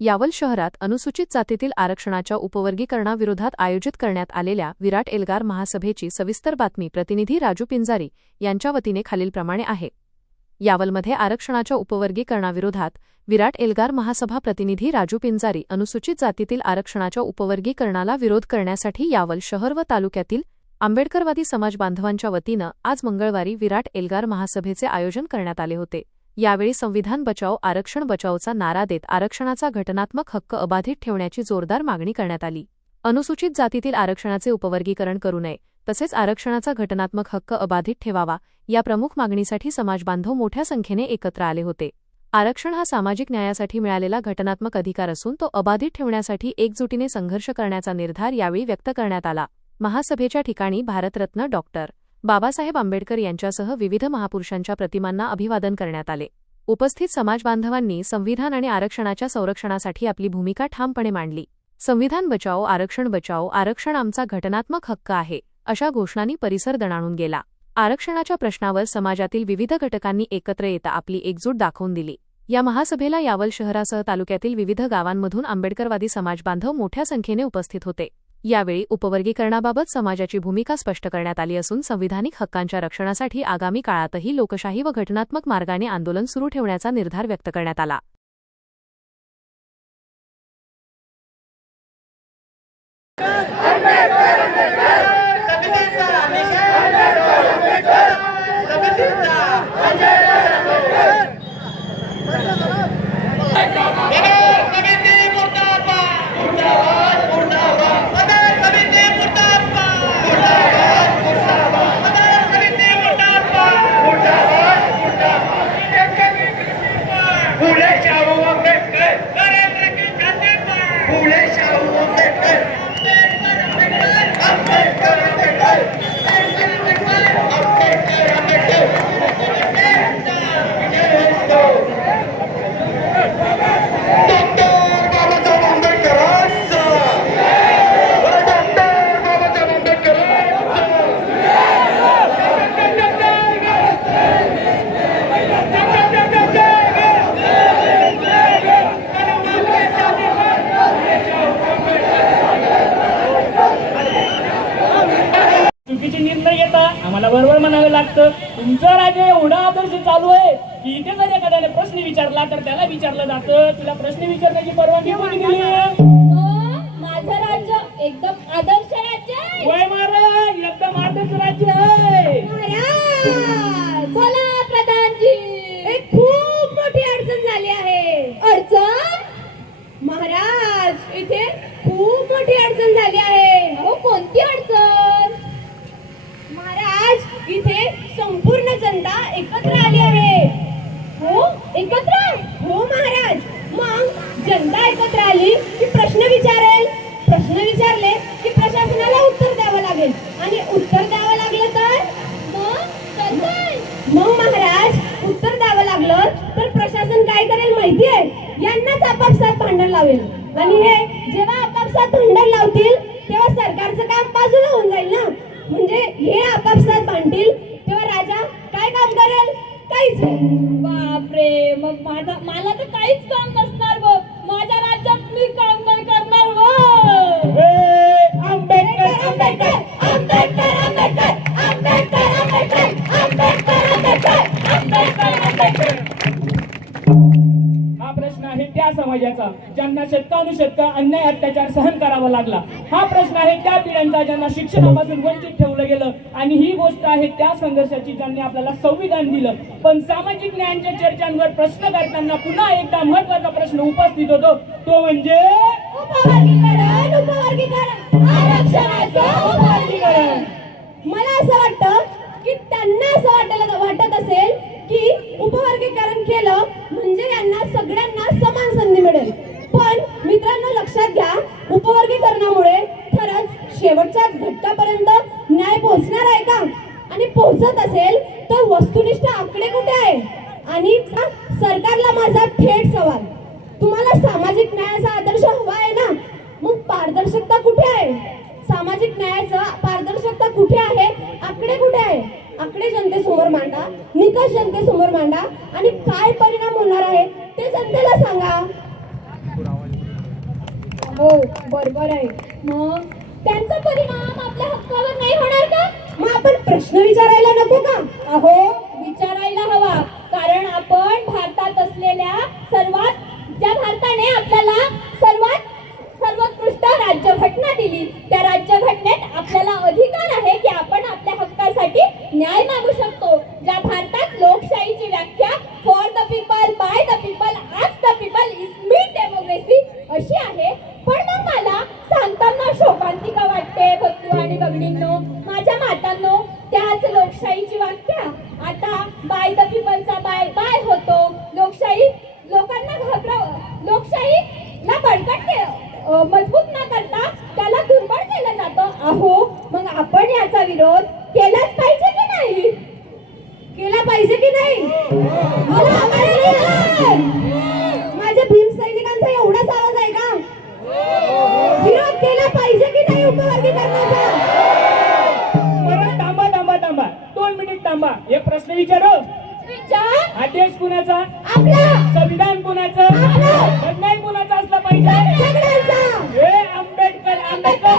यावल शहरात अनुसूचित जातीतील आरक्षणाच्या उपवर्गीकरणाविरोधात आयोजित करण्यात आलेल्या विराट एल्गार महासभेची सविस्तर बातमी प्रतिनिधी राजू पिंजारी यांच्या वतीने खालीलप्रमाणे आहे. यावलमध्ये आरक्षणाच्या उपवर्गीकरणाविरोधात विराट एल्गार महासभा प्रतिनिधी राजू पिंजारी अनुसूचित जातीतील आरक्षणाच्या उपवर्गीकरणाला विरोध करण्यासाठी यावल शहर व तालुक्यातील आंबेडकरवादी समाज बांधवांच्या वतीनं आज मंगळवारी विराट एल्गार महासभेचे आयोजन करण्यात आले होते. यावेळी संविधान बचाओ आरक्षण बचाओचा नारा देत आरक्षणाचा घटनात्मक हक्क अबाधित ठेवण्याची जोरदार मागणी करण्यात आली. अनुसूचित जातीतील आरक्षणाचे उपवर्गीकरण करू नये तसेच आरक्षणाचा घटनात्मक हक्क अबाधित ठेवावा या प्रमुख मागणीसाठी समाजबांधव मोठ्या संख्येने एकत्र आले होते. आरक्षण हा सामाजिक न्यायासाठी मिळालेला घटनात्मक अधिकार असून तो अबाधित ठेवण्यासाठी एकजुटीने संघर्ष करण्याचा निर्धार यावेळी व्यक्त करण्यात आला. महासभेच्या ठिकाणी भारतरत्न डॉक्टर बाबासाहेब आंबेडकर यांच्यासह विविध महापुरुषांच्या प्रतिमांना अभिवादन करण्यात आले. उपस्थित समाजबांधवांनी संविधान आणि आरक्षणाच्या संरक्षणासाठी आपली भूमिका ठामपणे मांडली. संविधान बचाओ आरक्षण आमचा घटनात्मक हक्क आहे अशा घोषणांनी परिसर दणाणून गेला. आरक्षणाच्या प्रश्नावर समाजातील विविध घटकांनी एकत्र येता आपली एकजूट दाखवून दिली. या महासभेला यावल शहरासह तालुक्यातील विविध गावांमधून आंबेडकरवादी समाजबांधव मोठ्या संख्येने उपस्थित होते. यावेळी उपवर्गीकरणाबाबत समाजाची भूमिका स्पष्ट करण्यात आली असून संविधानिक हक्कांच्या रक्षणासाठी आगामी काळातही लोकशाही व घटनात्मक मार्गाने आंदोलन सुरू ठेवण्याचा निर्धार व्यक्त करण्यात आला. चुकीचे निर्णय घेता आम्हाला बरोबर म्हणावे लागतं. तुमचं राज्य एवढा आदर्श चालू आहे की इथे जर एखाद्याने प्रश्न विचारला तर त्याला विचारलं जातं तुला प्रश्न विचारण्याची परवानगी कोणी दिली? माझं राज्य एकदम आदर्श राज्य आहे. वय महाराज एकदम आदर्श राज्य आहे. महाराज बोला प्रधानजी. एक खूप मोठी अडचण झाली आहे. अडचण? महाराज इथे खूप मोठी अडचण झाली आहे. अहो कोणती अडचण? महाराज इथे संपूर्ण जनता एकत्र आली आहे. हो एकत्र? हो महाराज. मग जनता एकत्र आली की प्रश्न विचारेल. प्रश्न विचारले की प्रशासनाला उत्तर द्यावं लागेल आणि उत्तर द्यावं लागलं तर मग महाराज उत्तर द्यावं लागलं तर प्रशासन काय करेल माहितीये? यांनाच आपापसात भांडण लावेल आणि हे जेव्हा आपापसात भांडण लावतील तेव्हा सरकारचं काम बाजूला होऊन जाईल ना. म्हणजे हे आपापसात भांडतील तेव्हा राजा काय काम करेल? काहीच नाही. बापरे, मग मला तर काहीच काम नसणार व माझ्या राज्यात मी काम नाही करणार व. आंबेडकर आंबेडकर आंबेडकर आंबेडकर आंबेडकर आंबेडकर आंबेडकर आंबेडकर आंबेडकर आंबेडकर. हा प्रश्न आहे त्या समाजाचा ज्यांना शतकानुशतक अन्याय अत्याचार सहन करावा लागला. हा प्रश्न आहे त्या पिढ्यांचा ज्यांना शिक्षणापासून वंचित ठेवलं गेलं आणि ही गोष्ट आहे त्या संघर्षाची ज्यांनी आपल्याला संविधान दिलं. पण सामाजिक न्यायाच्या चर्चांवर प्रश्न करताना पुन्हा एकदा महत्वाचा प्रश्न उपस्थित होतो तो म्हणजे उपवर्गीकरण आरक्षणाचं उपवर्गीकरण. मला असं वाटतं की त्यांना असं वाटत असेल की उपवर्गीकरण केलं म्हणजे यांना सगळ्यांना समान संधी मिळेल. पण मित्रांनो लक्षात घ्या, उपवर्गीकरणामुळे खरंच शेवटच्या घटकापर्यंत न्याय पोहोचणार आहे का? आणि पोहोचत असेल तर वस्तुनिष्ठ आकडे कुठे आहे? आणि सरकारला माझा थेट सवाल, तुम्हाला सामाजिक न्यायाचा आदर्श हवा आहे ना, मग पारदर्शकता कुठे आहे? सामाजिक न्यायाचं पारदर्शकता कुठे आहे? आकडे कुठे आहे? आकडे जनतेसमोर मांडा, निकष जनतेसमोर मांडा आणि काय परिणाम होणार आहे ते जनतेला सांगा. हो बरोबर आहे. मग त्यांचा परिणाम आपल्या हक्कावर नाही होणार का? मग आपण प्रश्न विचारायला नको का? अहो विचारायला हवा, कारण आपण भारतात असलेल्या ज्या भारताने आपल्याला सर्वोत्कृष्ट राज्यघटना दिली, त्या राज्यघटनेत आपल्याला अधिकार आहे की आपण आपल्या हक्कासाठी न्याय मागू शकतो. ज्या भारतात लोकशाहीची व्याख्या for the people, by the people, आज द पीपल इज मी डेमोक्रेसी अशी आहे. पण मग मला सांगताना शोकांतिका वाटते बंधू आणि भगिनींनो, माझ्या मातांनो, त्याच लोकशाहीची व्याख्या आता बाय द पीपलचा बाय बाय होतो. लोकशाहीला मजबूत न करता त्याला दुर्बळ केलं जातं. अहो मग आपण याचा विरोध केलाच पाहिजे की नाही? केला पाहिजे की नाही? मला आवाज नाही. माझ्या भीम सैनिकांचा एवढाच आवाज आहे का? विरोध केला पाहिजे की नाही उपवर्गीकरणाचा? परत थांबा 2 मिनिट थांबा. एक प्रश्न विचारू. विचार. हा देश कुणाचा? आपला. संविधान कुणाचं? आपलं. न्याय कुणाचा असला पाहिजे? सगळ्यांचा. हे आंबेडकर. आंबेडकर.